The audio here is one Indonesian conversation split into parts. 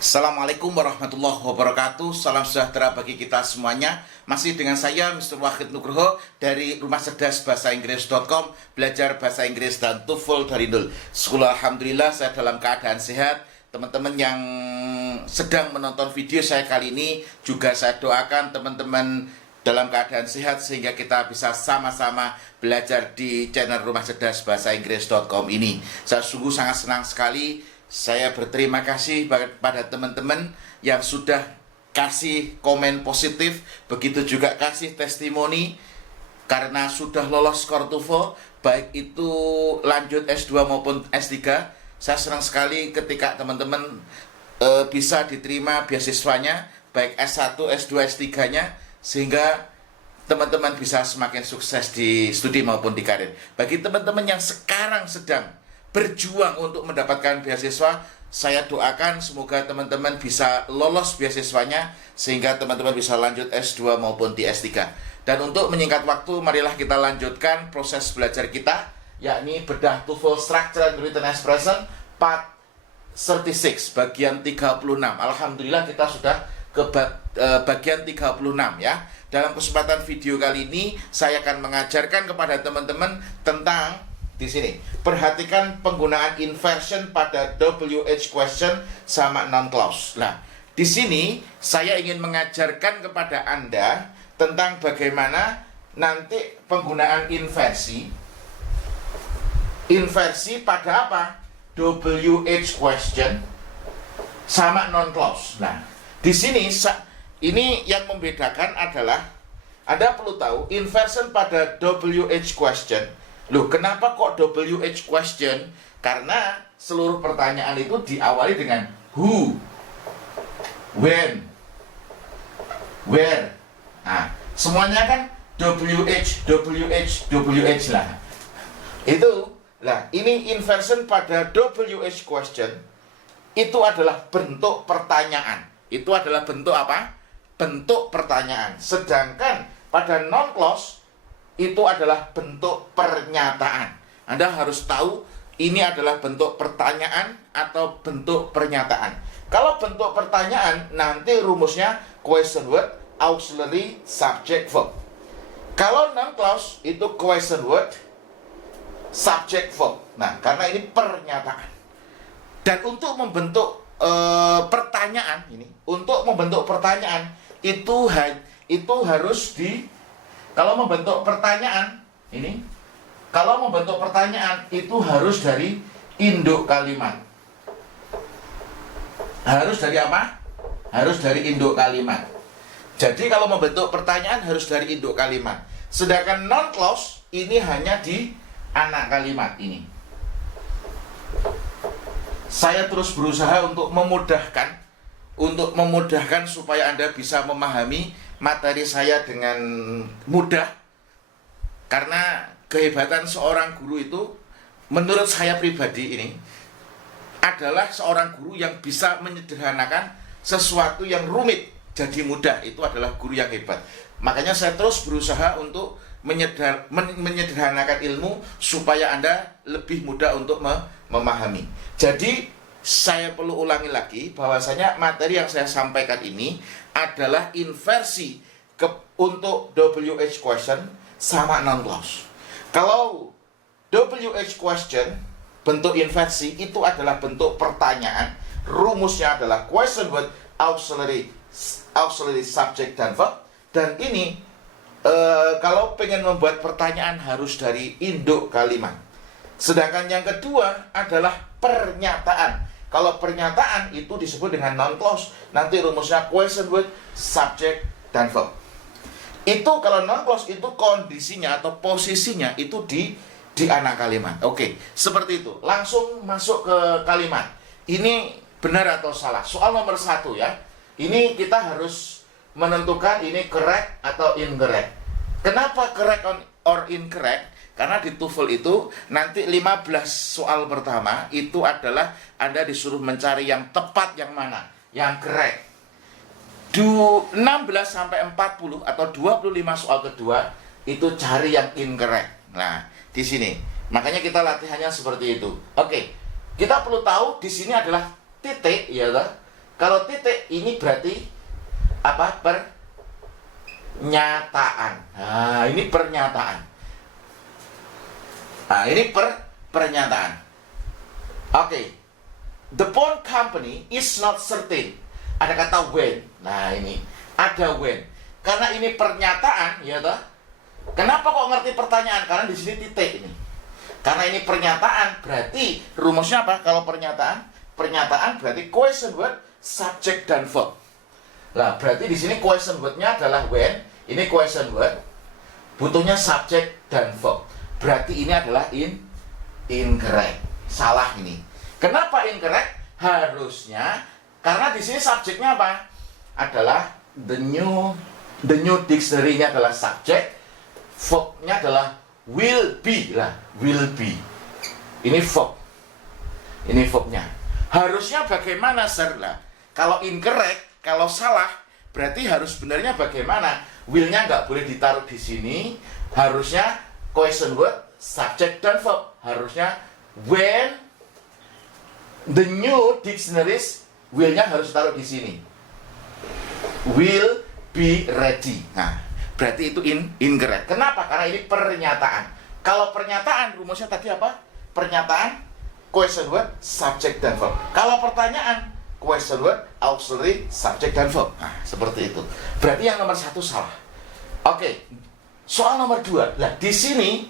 Assalamualaikum warahmatullahi wabarakatuh. Salam sejahtera bagi kita semuanya. Masih dengan saya Mr. Wahid Nugroho dari Rumah Cerdas Bahasa Inggris.com, belajar bahasa Inggris dan TOEFL dari nol. Sekolah alhamdulillah saya dalam keadaan sehat. Teman-teman yang sedang menonton video saya kali ini juga saya doakan teman-teman dalam keadaan sehat sehingga kita bisa sama-sama belajar di channel Rumah Cerdas Bahasa Inggris.com ini. Saya sungguh sangat senang sekali. Saya berterima kasih pada teman-teman yang sudah kasih komen positif, begitu juga kasih testimoni karena sudah lolos skor TOEFL, baik itu lanjut S2 maupun S3. Saya senang sekali ketika teman-teman bisa diterima beasiswanya, baik S1, S2, S3-nya, sehingga teman-teman bisa semakin sukses di studi maupun di karir. Bagi teman-teman yang sekarang sedang berjuang untuk mendapatkan beasiswa, saya doakan semoga teman-teman bisa lolos beasiswanya sehingga teman-teman bisa lanjut S2 maupun di S3. Dan untuk menyingkat waktu, marilah kita lanjutkan proses belajar kita, yakni bedah TOEFL Structure and Written Expression Part 36 bagian 36. Alhamdulillah kita sudah ke bagian 36 ya. Dalam kesempatan video kali ini saya akan mengajarkan kepada teman-teman tentang di sini. Perhatikan penggunaan inversion pada WH question sama noun clause. Nah, di sini saya ingin mengajarkan kepada Anda tentang bagaimana nanti penggunaan inversi. Inversi pada apa? WH question sama noun clause. Nah, di sini ini yang membedakan adalah Anda perlu tahu inversion pada WH question. Loh, kenapa kok WH question? Karena seluruh pertanyaan itu diawali dengan who, when, where. Nah, semuanya kan WH lah. Itu, lah, ini inversion pada WH question. Itu adalah bentuk pertanyaan. Itu adalah bentuk apa? Bentuk pertanyaan. Sedangkan pada noun clause itu adalah bentuk pernyataan. Anda harus tahu ini adalah bentuk pertanyaan atau bentuk pernyataan. Kalau bentuk pertanyaan, nanti rumusnya question word, auxiliary, subject, verb. Kalau noun clause itu question word, subject, verb. Nah, karena ini pernyataan. Dan untuk membentuk pertanyaan ini, untuk membentuk pertanyaan itu harus kalau membentuk pertanyaan ini, kalau membentuk pertanyaan itu harus dari induk kalimat. Harus dari apa? Harus dari induk kalimat. Jadi kalau membentuk pertanyaan harus dari induk kalimat. Sedangkan noun clause ini hanya di anak kalimat ini. Saya terus berusaha untuk memudahkan supaya Anda bisa memahami materi saya dengan mudah. Karena kehebatan seorang guru itu menurut saya pribadi ini adalah seorang guru yang bisa menyederhanakan sesuatu yang rumit jadi mudah. Itu adalah guru yang hebat. Makanya saya terus berusaha untuk menyederhanakan ilmu supaya Anda lebih mudah untuk memahami. Jadi saya perlu ulangi lagi bahwasanya materi yang saya sampaikan ini adalah inversi untuk WH question sama noun clause. Kalau WH question bentuk inversi itu adalah bentuk pertanyaan, rumusnya adalah question word, auxiliary, subject dan verb. Dan ini kalau pengen membuat pertanyaan harus dari induk kalimat. Sedangkan yang kedua adalah pernyataan. Kalau pernyataan itu disebut dengan noun clause. Nanti rumusnya question word, subject, dan verb. Itu kalau noun clause itu kondisinya atau posisinya itu di anak kalimat. Oke, seperti itu. Langsung masuk ke kalimat. Ini benar atau salah? Soal nomor 1 ya. Ini kita harus menentukan ini correct atau incorrect. Kenapa correct or incorrect? Karena di TOEFL itu nanti 15 soal pertama itu adalah Anda disuruh mencari yang tepat yang mana, yang correct. 16 sampai 40 atau 25 soal kedua itu cari yang incorrect. Nah, di sini. Makanya kita latihannya seperti itu. Oke. Kita perlu tahu di sini adalah titik ya. Kalau titik ini berarti apa? Pernyataan. Nah, ini pernyataan. Nah, ini pernyataan. Oke. The phone company is not certain. Ada kata when. Nah, ini ada when. Karena ini pernyataan, ya toh. Kenapa kok ngerti pertanyaan? Karena di sini titik ini. Karena ini pernyataan, berarti rumusnya apa? Kalau pernyataan, pernyataan berarti question word, subject dan verb. Nah, berarti di sini question word-nya adalah when. Ini question word. Butuhnya subject dan verb. Berarti ini adalah incorrect. Salah ini. Kenapa incorrect? Harusnya karena di sini subjeknya apa? Adalah the new dictionary-nya adalah subjek, verb-nya adalah will be lah, will be. Ini verb. Ini verb-nya. Harusnya bagaimana, sir? Lah, kalau incorrect, kalau salah, berarti harus benarnya bagaimana? Will-nya nggak boleh ditaruh di sini. Harusnya question word, subject dan verb. Harusnya when the new dictionaries, will-nya harus taruh di sini. Will be ready. Nah, berarti itu incorrect. Kenapa? Karena ini pernyataan. Kalau pernyataan, rumusnya tadi apa? Pernyataan, question word, subject dan verb. Kalau pertanyaan, question word, auxiliary, subject dan verb. Nah, seperti itu. Berarti yang nomor 1 salah. Oke. Soal nomor 2. Nah, di sini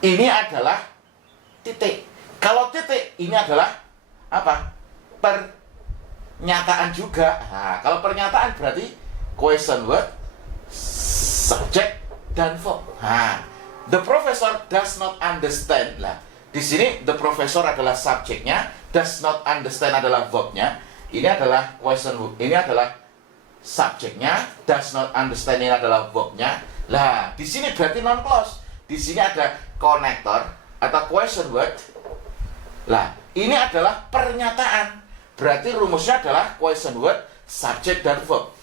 ini adalah titik. Kalau titik, ini adalah apa? Pernyataan juga. Nah, kalau pernyataan berarti question word, subject dan verb. Nah, the professor does not understand. Lah, di sini the professor adalah subjeknya, does not understand adalah verbnya. Ini adalah question word, ini adalah subjeknya, does not understand ini adalah verbnya. Lah, di sini berarti non clause. Di sini ada connector atau question word. Lah, ini adalah pernyataan. Berarti rumusnya adalah question word, subject dan verb.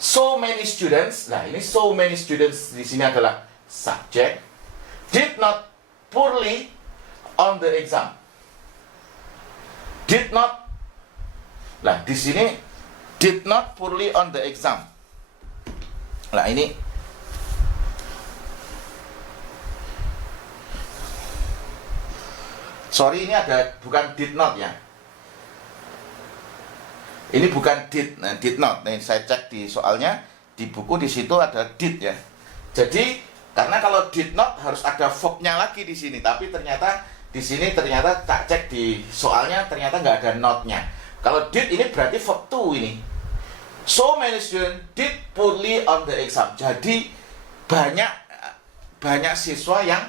So many students. Nah, ini so many students di sini adalah subject. Did not poorly on the exam. Did not. Nah, di sini did not poorly on the exam. Nah, ini sorry, ini ada bukan did not ya. Ini bukan did not. Nih, saya cek di soalnya di buku di situ ada did ya. Jadi karena kalau did not harus ada verb-nya lagi di sini, tapi ternyata di sini ternyata tak cek di soalnya ternyata nggak ada not-nya. Kalau did ini berarti verb to ini. So many students did poorly on the exam. Jadi banyak siswa yang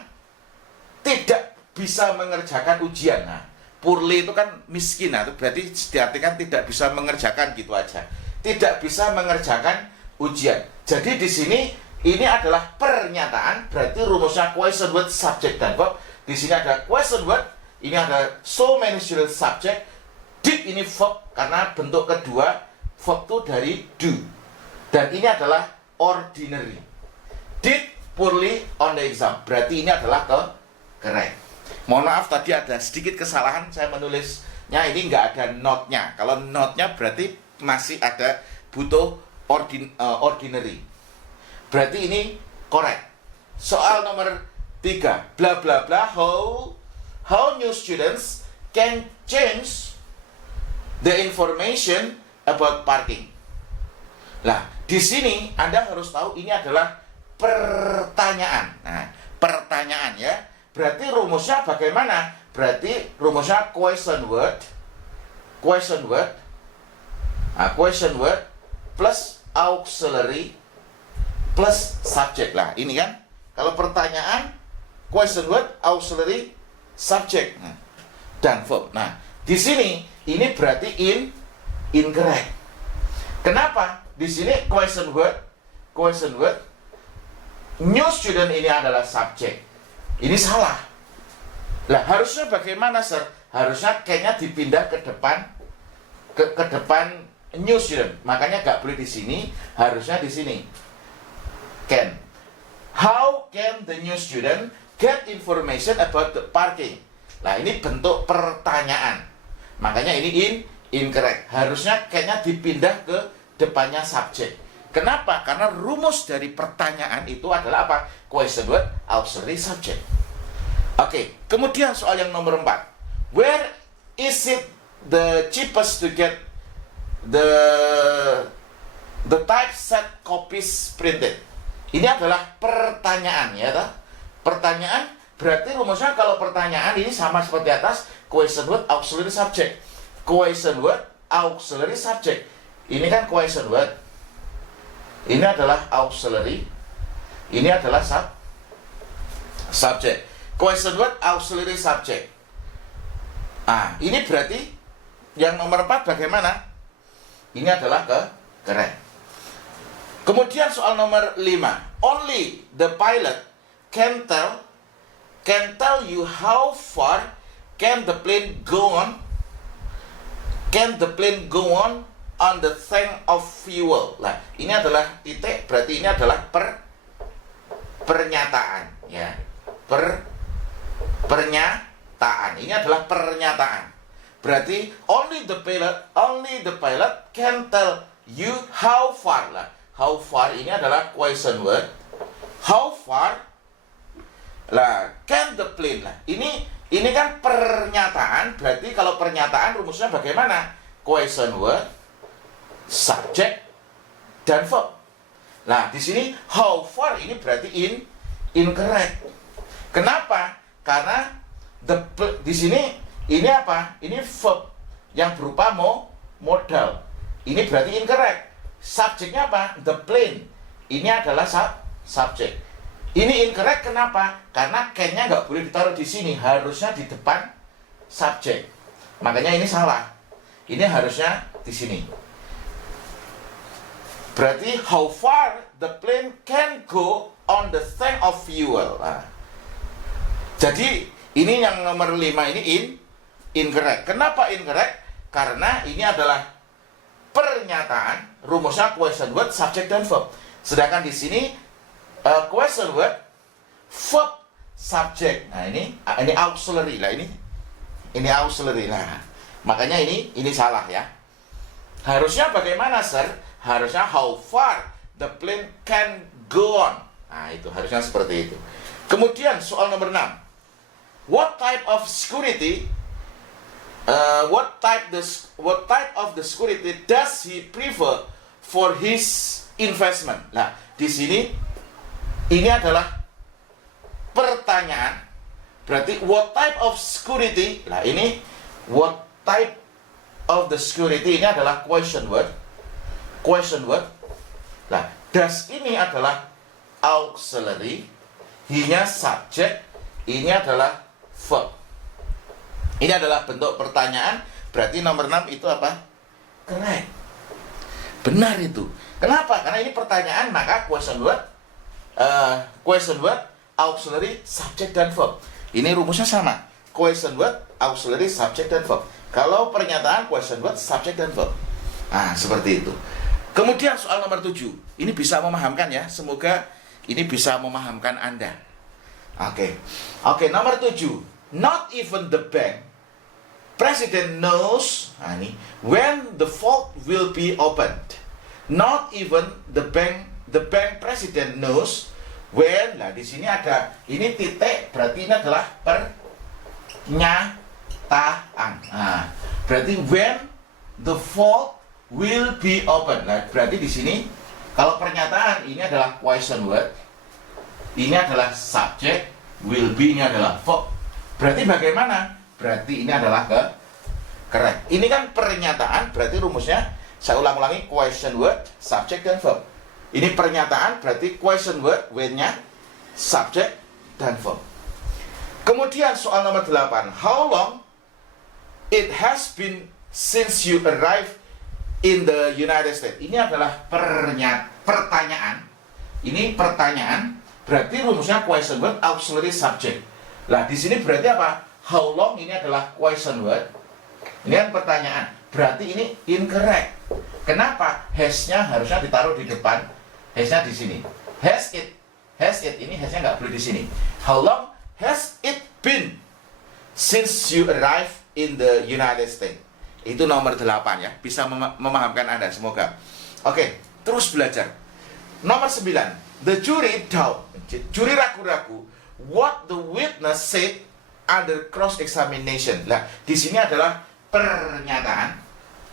tidak bisa mengerjakan ujian. Nah, poorly itu kan miskin, nah, itu berarti diartikan tidak bisa mengerjakan gitu aja. Tidak bisa mengerjakan ujian. Jadi di sini ini adalah pernyataan, berarti rumusnya question word, subject dan verb. Di sini ada question word, ini ada so many students subject, did ini verb karena bentuk kedua verb itu dari do. Dan ini adalah ordinary. Did poorly on the exam. Berarti ini adalah correct. Mohon maaf tadi ada sedikit kesalahan, saya menulisnya ini nggak ada not-nya. Kalau not-nya berarti masih ada butuh ordinary. Berarti ini correct. Soal nomor 3. Bla bla bla how new students can change the information about parking. Nah, di sini Anda harus tahu ini adalah pertanyaan. Nah, pertanyaan ya. Berarti rumusnya bagaimana? Berarti rumusnya question word plus auxiliary plus subject. Lah, ini kan kalau pertanyaan question word, auxiliary, subject dan verb. Nah, di sini ini berarti incorrect. Kenapa? Di sini question word, new student ini adalah subject. Ini salah. Lah, harusnya bagaimana, sir? Harusnya kayaknya dipindah ke depan ke depan new student. Makanya nggak boleh di sini, harusnya di sini. Can. How can the new student get information about the parking? Nah, ini bentuk pertanyaan. Makanya ini Incorrect. Harusnya kayaknya dipindah ke depannya subjek. Kenapa? Karena rumus dari pertanyaan itu adalah apa? Question word auxiliary subject. Oke, kemudian soal yang nomor 4. Where is it the cheapest to get the typeset copies printed? Ini adalah pertanyaan, ya toh? Pertanyaan berarti rumusnya kalau pertanyaan ini sama seperti atas, question word auxiliary subject. Question word auxiliary subject. Ini kan question word. Ini adalah auxiliary. Ini adalah subject. Question word auxiliary subject. Ini berarti yang nomor 4 bagaimana? Ini adalah correct. Kemudian soal nomor 5. Only the pilot can tell you how far can the plane go on the tank of fuel. Nah, ini adalah titik, berarti ini adalah pernyataan, ya. Pernyataan. Ini adalah pernyataan. Berarti only the pilot can tell you how far. Lah, how far ini adalah question word. How far? Lah, can the plane. Lah, ini kan pernyataan, berarti kalau pernyataan rumusnya bagaimana? Question word, subject, dan verb. Nah, di sini how far ini berarti incorrect. Kenapa? Karena di sini ini apa? Ini verb yang berupa modal. Ini berarti incorrect. Subjeknya apa? The plane. Ini adalah subjek. Ini incorrect kenapa? Karena can-nya nggak boleh ditaruh di sini, harusnya di depan subjek. Makanya ini salah. Ini harusnya di sini. Berarti how far the plane can go on the tank of fuel. Nah, jadi ini yang nomor 5 ini incorrect. Kenapa incorrect? Karena ini adalah pernyataan, rumusnya question word, subject, dan verb. Sedangkan di sini question word, verb, subject. Nah, ini auxiliary lah, ini auxiliary lah. Makanya ini salah, ya. Harusnya bagaimana, sir? Harusnya how far the plane can go on. Nah, itu harusnya seperti itu. Kemudian soal nomor 6. What type of security what type of the security does he prefer for his investment? Nah, di sini ini adalah pertanyaan. Berarti what type of security? Nah, ini what type of the security ini adalah question word. Question word. Nah, does ini adalah auxiliary, he-nya subject, ini adalah verb. Ini adalah bentuk pertanyaan, berarti nomor 6 itu apa? Correct. Benar itu. Kenapa? Karena ini pertanyaan, maka question word, auxiliary, subject, dan verb. Ini rumusnya sama. Question word, auxiliary, subject, dan verb. Kalau pernyataan, question word, subject, dan verb. Nah, seperti itu. Kemudian soal nomor 7. Ini bisa memahamkan, ya. Semoga ini bisa memahamkan Anda. Oke, nomor 7. Not even the bank president knows when the vault will be opened. Not even the bank president knows when. Nah, di sini ada ini titik, berarti ini adalah pernyataan. Nah, berarti when the vault will be opened. Nah, berarti di sini kalau pernyataan ini adalah question word, ini adalah subject, will be ini adalah verb. Berarti bagaimana? Berarti ini adalah correct. Ini kan pernyataan, berarti rumusnya saya ulang-ulangi, question word, subject, dan verb. Ini pernyataan, berarti question word, when-nya, subject, dan verb. Kemudian soal nomor 8. How long it has been since you arrived in the United States? Ini adalah pertanyaan. Ini pertanyaan, berarti rumusnya question word, auxiliary, subject. Lah, di sini berarti apa? How long ini adalah question word. Ini kan pertanyaan. Berarti ini incorrect. Kenapa? Has-nya harusnya ditaruh di depan. Has-nya di sini. Has it. Ini has-nya nggak boleh di sini. How long has it been since you arrived in the United States? Itu nomor 8 ya. Bisa memahamkan Anda, semoga. Oke, terus belajar. Nomor 9. The jury doubt. Juri ragu-ragu what the witness said under cross examination. Nah, di sini adalah pernyataan.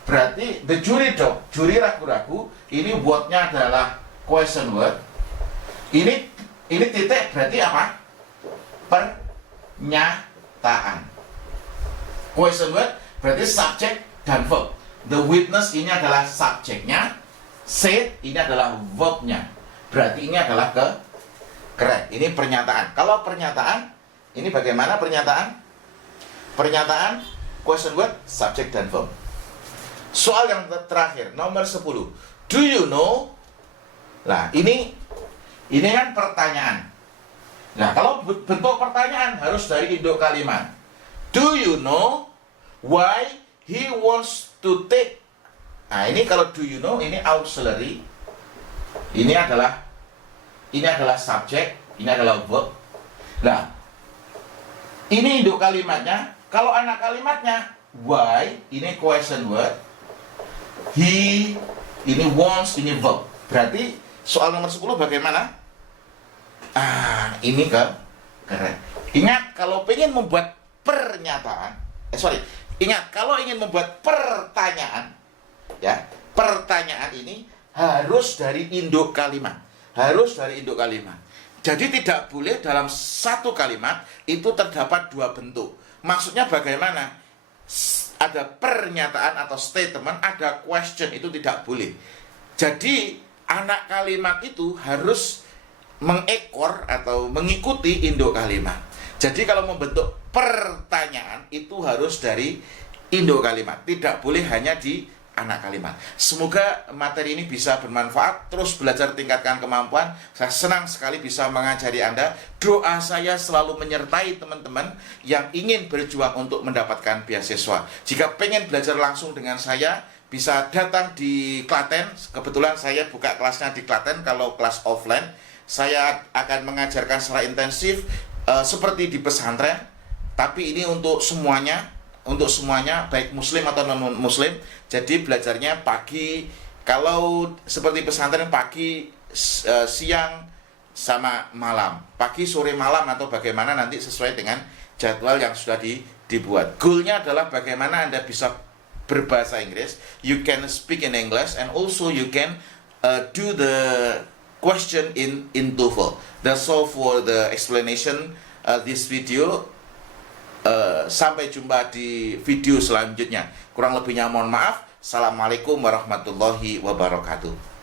Berarti the jury doubt, juri ragu-ragu, ini word-nya adalah question word. Ini titik berarti apa? Pernyataan. Question word berarti subjek dan verb. The witness ini adalah subjeknya, said ini adalah verbnya. Berarti ini adalah correct. Ini pernyataan. Kalau pernyataan, ini bagaimana pernyataan? Pernyataan, question word, subject dan verb. Soal yang terakhir, nomor 10. Do you know? Nah, ini kan pertanyaan. Nah, kalau bentuk pertanyaan harus dari induk kalimat. Do you know why he wants to take? Nah, ini kalau do you know, ini auxiliary. Ini adalah subjek, ini adalah verb. Nah, ini induk kalimatnya. Kalau anak kalimatnya why, ini question word. He, ini wants, ini verb. Berarti soal nomor 10 bagaimana? Ini keren. Ingat, kalau pengen membuat pernyataan, ingat, kalau ingin membuat pertanyaan, ya, pertanyaan ini harus dari induk kalimat. Harus dari induk kalimat. Jadi tidak boleh dalam satu kalimat itu terdapat dua bentuk. Maksudnya bagaimana? Ada pernyataan atau statement, ada question, itu tidak boleh. Jadi anak kalimat itu harus mengekor atau mengikuti induk kalimat. Jadi kalau membentuk pertanyaan itu harus dari induk kalimat, tidak boleh hanya di anak kalimat. Semoga materi ini bisa bermanfaat. Terus belajar, tingkatkan kemampuan. Saya senang sekali bisa mengajari Anda. Doa saya selalu menyertai teman-teman yang ingin berjuang untuk mendapatkan beasiswa. Jika pengen belajar langsung dengan saya, bisa datang di Klaten. Kebetulan saya buka kelasnya di Klaten. Kalau kelas offline, saya akan mengajarkan secara intensif seperti di pesantren. Tapi ini untuk semuanya, baik muslim atau non muslim. Jadi belajarnya pagi, kalau seperti pesantren pagi, siang sama malam, pagi, sore, malam, atau bagaimana nanti sesuai dengan jadwal yang sudah dibuat. Goalnya adalah bagaimana Anda bisa berbahasa Inggris. You can speak in English and also you can do the question in TOEFL. That's all for the explanation this video. Sampai jumpa di video selanjutnya. Kurang lebihnya mohon maaf. Assalamualaikum warahmatullahi wabarakatuh.